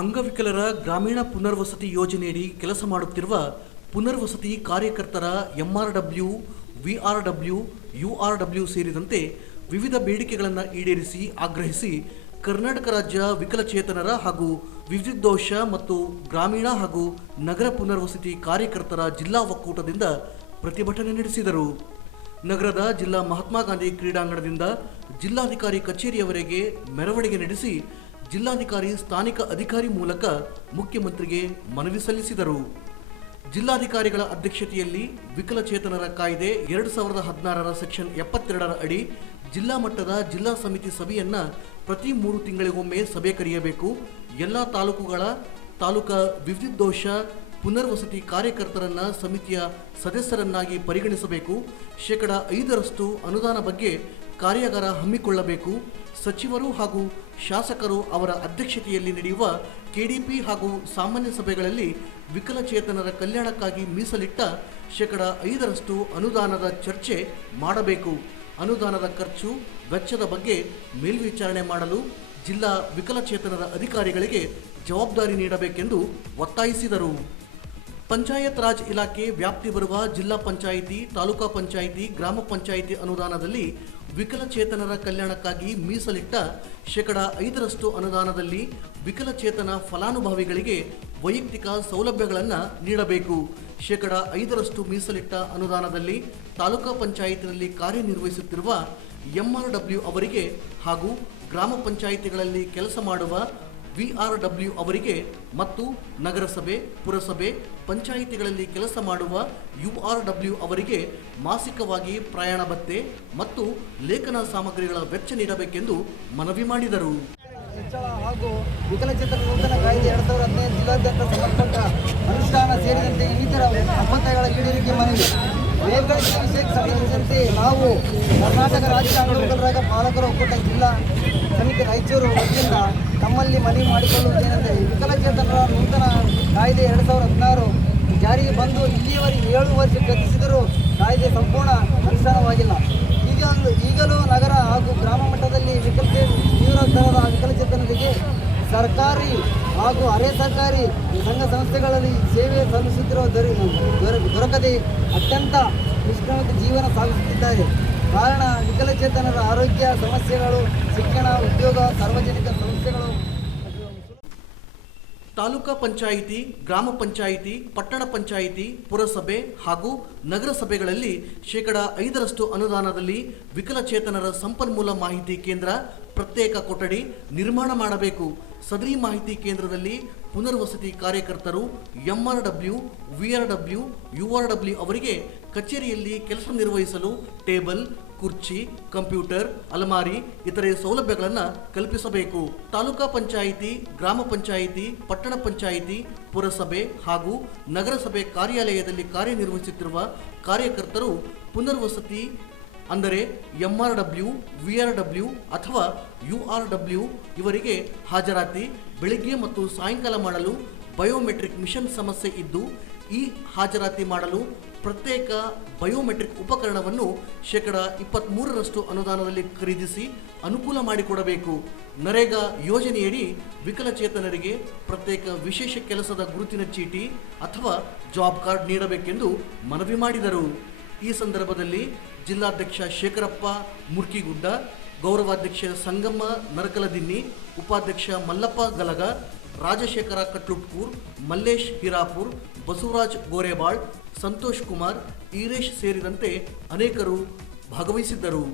ಅಂಗವಿಕಲರ ಗ್ರಾಮೀಣ ಪುನರ್ವಸತಿ ಯೋಜನೆಯಡಿ ಕೆಲಸ ಮಾಡುತ್ತಿರುವ ಪುನರ್ವಸತಿ ಕಾರ್ಯಕರ್ತರ ಎಂಆರ್ಡಬ್ಲ್ಯೂ, ವಿಆರ್ಡಬ್ಲ್ಯೂ, ಯುಆರ್ಡಬ್ಲ್ಯೂ ಸೇರಿದಂತೆ ವಿವಿಧ ಬೇಡಿಕೆಗಳನ್ನು ಈಡೇರಿಸಿ ಆಗ್ರಹಿಸಿ ಕರ್ನಾಟಕ ರಾಜ್ಯ ವಿಕಲಚೇತನರ ಹಾಗೂ ವಿದ್ಯುದ್ದೋಷ ಮತ್ತು ಗ್ರಾಮೀಣ ಹಾಗೂ ನಗರ ಪುನರ್ವಸತಿ ಕಾರ್ಯಕರ್ತರ ಜಿಲ್ಲಾ ಒಕ್ಕೂಟದಿಂದ ಪ್ರತಿಭಟನೆ ನಡೆಸಿದರು. ನಗರದ ಜಿಲ್ಲಾ ಮಹಾತ್ಮ ಗಾಂಧಿ ಕ್ರೀಡಾಂಗಣದಿಂದ ಜಿಲ್ಲಾಧಿಕಾರಿ ಕಚೇರಿಯವರೆಗೆ ಮೆರವಣಿಗೆ ನಡೆಸಿ ಜಿಲ್ಲಾಧಿಕಾರಿ ಸ್ಥಾನಿಕ ಅಧಿಕಾರಿ ಮೂಲಕ ಮುಖ್ಯಮಂತ್ರಿಗೆ ಮನವಿ ಸಲ್ಲಿಸಿದರು. ಜಿಲ್ಲಾಧಿಕಾರಿಗಳ ಅಧ್ಯಕ್ಷತೆಯಲ್ಲಿ ವಿಕಲಚೇತನರ ಕಾಯ್ದೆ 2016ರ ಸೆಕ್ಷನ್ 72ರ ಅಡಿ ಜಿಲ್ಲಾ ಮಟ್ಟದ ಜಿಲ್ಲಾ ಸಮಿತಿ ಸಭೆಯನ್ನ ಪ್ರತಿ 3 ತಿಂಗಳಿಗೊಮ್ಮೆ ಸಭೆ ಕರೆಯಬೇಕು. ಎಲ್ಲ ತಾಲೂಕಾ ವಿದ್ಯುದ್ದೋಷ ಪುನರ್ವಸತಿ ಕಾರ್ಯಕರ್ತರನ್ನ ಸಮಿತಿಯ ಸದಸ್ಯರನ್ನಾಗಿ ಪರಿಗಣಿಸಬೇಕು. 5% ಅನುದಾನ ಬಗ್ಗೆ ಕಾರ್ಯಾಗಾರ ಹಮ್ಮಿಕೊಳ್ಳಬೇಕು. ಸಚಿವರು ಹಾಗೂ ಶಾಸಕರು ಅವರ ಅಧ್ಯಕ್ಷತೆಯಲ್ಲಿ ನಡೆಯುವ ಕೆಡಿಪಿ ಹಾಗೂ ಸಾಮಾನ್ಯ ಸಭೆಗಳಲ್ಲಿ ವಿಕಲಚೇತನರ ಕಲ್ಯಾಣಕ್ಕಾಗಿ ಮೀಸಲಿಟ್ಟ 5% ಅನುದಾನದ ಚರ್ಚೆ ಮಾಡಬೇಕು. ಅನುದಾನದ ಖರ್ಚು ವೆಚ್ಚದ ಬಗ್ಗೆ ಮೇಲ್ವಿಚಾರಣೆ ಮಾಡಲು ಜಿಲ್ಲಾ ವಿಕಲಚೇತನರ ಅಧಿಕಾರಿಗಳಿಗೆ ಜವಾಬ್ದಾರಿ ನೀಡಬೇಕೆಂದು ಒತ್ತಾಯಿಸಿದರು. ಪಂಚಾಯತ್ ರಾಜ್ ಇಲಾಖೆ ವ್ಯಾಪ್ತಿ ಬರುವ ಜಿಲ್ಲಾ ಪಂಚಾಯಿತಿ, ತಾಲೂಕಾ ಪಂಚಾಯಿತಿ, ಗ್ರಾಮ ಪಂಚಾಯಿತಿ ಅನುದಾನದಲ್ಲಿ ವಿಕಲಚೇತನರ ಕಲ್ಯಾಣಕ್ಕಾಗಿ ಮೀಸಲಿಟ್ಟ 5% ಅನುದಾನದಲ್ಲಿ ವಿಕಲಚೇತನ ಫಲಾನುಭವಿಗಳಿಗೆ ವೈಯಕ್ತಿಕ ಸೌಲಭ್ಯಗಳನ್ನು ನೀಡಬೇಕು. 5% ಮೀಸಲಿಟ್ಟ ಅನುದಾನದಲ್ಲಿ ತಾಲೂಕಾ ಪಂಚಾಯಿತಿನಲ್ಲಿ ಕಾರ್ಯನಿರ್ವಹಿಸುತ್ತಿರುವ ಎಂಆರ್ಡಬ್ಲ್ಯೂ ಅವರಿಗೆ ಹಾಗೂ ಗ್ರಾಮ ಪಂಚಾಯಿತಿಗಳಲ್ಲಿ ಕೆಲಸ ಮಾಡುವ ವಿಆರ್ಡಬ್ಲ್ಯೂ ಅವರಿಗೆ ಮತ್ತು ನಗರಸಭೆ, ಪುರಸಭೆ, ಪಂಚಾಯಿತಿಗಳಲ್ಲಿ ಕೆಲಸ ಮಾಡುವ ಯುಆರ್ಡಬ್ಲ್ಯೂ ಅವರಿಗೆ ಮಾಸಿಕವಾಗಿ ಪ್ರಯಾಣ ಭತ್ಯೆ ಮತ್ತು ಲೇಖನ ಸಾಮಗ್ರಿಗಳ ವೆಚ್ಚ ನೀಡಬೇಕೆಂದು ಮನವಿ ಮಾಡಿದರು. ಹಾಗೂ ವಿಕಲಚೇತನರ ನೂತನ ಕಾಯ್ದೆ 2015 ಜಿಲ್ಲಾದ್ಯಂತ ಸಂಬಂಧಪಟ್ಟ ಅನುಷ್ಠಾನ ಸೇರಿದಂತೆ ಇನ್ನಿತರ ಒಪ್ಪಂದಗಳ ಈಡೇರಿಕೆ ಮನವಿ. ಮೇಲ್ಗಡೆ ವಿಷಯಕ್ಕೆ ಸಂಬಂಧಿಸಿದಂತೆ ನಾವು ಕರ್ನಾಟಕ ರಾಜ್ಯ ಅಂಗವಿಕಲರ ಪಾಲಕರ ಒಕ್ಕೂಟ ಜಿಲ್ಲಾ ಸಮಿತಿ ರಾಯಚೂರು ವತಿಯಿಂದ ತಮ್ಮಲ್ಲಿ ಮನವಿ ಮಾಡಿಕೊಳ್ಳುವುದೇನೆಂದರೆ, ವಿಕಲಚೇತನರ ನೂತನ ಕಾಯ್ದೆ 2016 ಜಾರಿಗೆ ಬಂದು ಇಲ್ಲಿಯವರೆಗೆ 7 ವರ್ಷ ಗತಿಸಿದರೂ ಕಾಯ್ದೆ ಸಂಪೂರ್ಣ ಅನುಷ್ಠಾನವಾಗಿಲ್ಲ. ಈಗಲೂ ನಗರ ಹಾಗೂ ಗ್ರಾಮ ಮಟ್ಟದಲ್ಲಿ ತೀವ್ರ ದರದ ವಿಕಲಚೇತನರಿಗೆ ಸರ್ಕಾರಿ ಹಾಗೂ ಅರೆ ಸರ್ಕಾರಿ ಸಂಘ ಸಂಸ್ಥೆಗಳಲ್ಲಿ ಸೇವೆ ಸಲ್ಲಿಸುತ್ತಿರುವ ದೊರಕದೆ ಅತ್ಯಂತ ನಿಷ್ಕ್ರಮಿತ ಜೀವನ ಸಾಗಿಸುತ್ತಿದ್ದಾರೆ. ಕಾರಣ ವಿಕಲಚೇತನರ ಆರೋಗ್ಯ ಸಮಸ್ಯೆಗಳು, ಶಿಕ್ಷಣ, ಉದ್ಯೋಗ, ಸಾರ್ವಜನಿಕ ಸಮಸ್ಯೆಗಳು. ತಾಲೂಕಾ ಪಂಚಾಯಿತಿ, ಗ್ರಾಮ ಪಂಚಾಯಿತಿ, ಪಟ್ಟಣ ಪಂಚಾಯಿತಿ, ಪುರಸಭೆ ಹಾಗೂ ನಗರಸಭೆಗಳಲ್ಲಿ 5% ಅನುದಾನದಲ್ಲಿ ವಿಕಲಚೇತನರ ಸಂಪನ್ಮೂಲ ಮಾಹಿತಿ ಕೇಂದ್ರ, ಪ್ರತ್ಯೇಕ ಕೊಠಡಿ ನಿರ್ಮಾಣ ಮಾಡಬೇಕು. ಸದರಿ ಮಾಹಿತಿ ಕೇಂದ್ರದಲ್ಲಿ ಪುನರ್ವಸತಿ ಕಾರ್ಯಕರ್ತರು ಎಂಆರ್ಡಬ್ಲ್ಯೂ, ವಿಆರ್ಡಬ್ಲ್ಯೂ, ಯುಆರ್ಡಬ್ಲ್ಯೂ ಅವರಿಗೆ ಕಚೇರಿಯಲ್ಲಿ ಕೆಲಸ ನಿರ್ವಹಿಸಲು ಟೇಬಲ್, ಕುರ್ಚಿ, ಕಂಪ್ಯೂಟರ್, ಅಲಮಾರಿ ಇತರೆ ಸೌಲಭ್ಯಗಳನ್ನು ಕಲ್ಪಿಸಬೇಕು. ತಾಲೂಕಾ ಪಂಚಾಯಿತಿ, ಗ್ರಾಮ ಪಂಚಾಯಿತಿ, ಪಟ್ಟಣ ಪಂಚಾಯಿತಿ, ಪುರಸಭೆ ಹಾಗೂ ನಗರಸಭೆ ಕಾರ್ಯಾಲಯದಲ್ಲಿ ಕಾರ್ಯನಿರ್ವಹಿಸುತ್ತಿರುವ ಕಾರ್ಯಕರ್ತರು ಪುನರ್ವಸತಿ ಅಂದರೆ ಎಂಆರ್ಡಬ್ಲ್ಯೂ, ವಿಆರ್ಡಬ್ಲ್ಯೂ ಅಥವಾ ಯುಆರ್ಡಬ್ಲ್ಯೂ ಇವರಿಗೆ ಹಾಜರಾತಿ ಬೆಳಿಗ್ಗೆ ಮತ್ತು ಸಾಯಂಕಾಲ ಮಾಡಲು ಬಯೋಮೆಟ್ರಿಕ್ ಮಿಷನ್ ಸಮಸ್ಯೆ ಇದ್ದು, ಈ ಹಾಜರಾತಿ ಮಾಡಲು ಪ್ರತ್ಯೇಕ ಬಯೋಮೆಟ್ರಿಕ್ ಉಪಕರಣವನ್ನು 23% ಅನುದಾನದಲ್ಲಿ ಖರೀದಿಸಿ ಅನುಕೂಲ ಮಾಡಿಕೊಡಬೇಕು. ನರೇಗಾ ಯೋಜನೆಯಡಿ ವಿಕಲಚೇತನರಿಗೆ ಪ್ರತ್ಯೇಕ ವಿಶೇಷ ಕೆಲಸದ ಗುರುತಿನ ಚೀಟಿ ಅಥವಾ ಜಾಬ್ ಕಾರ್ಡ್ ನೀಡಬೇಕೆಂದು ಮನವಿ ಮಾಡಿದರು. ಈ ಸಂದರ್ಭದಲ್ಲಿ ಜಿಲ್ಲಾಧ್ಯಕ್ಷ ಶೇಖರಪ್ಪ ಮುರ್ಕಿಗುಡ್ಡ, ಗೌರವಾಧ್ಯಕ್ಷ ಸಂಗಮ್ಮ ನರಕಲದಿನ್ನಿ, ಉಪಾಧ್ಯಕ್ಷ ಮಲ್ಲಪ್ಪ ಗಲಗ, ರಾಜಶೇಖರ ಕಟ್ಲುಟ್ಕೂರ್, ಮಲ್ಲೇಶ್ ಹಿರಾಪುರ್, ಬಸವರಾಜ್ ಗೋರೆಬಾಳ್, ಸಂತೋಷ್ ಕುಮಾರ್, ಈರೇಶ್ ಸೇರಿದಂತೆ ಅನೇಕರು ಭಾಗವಹಿಸಿದ್ದರು.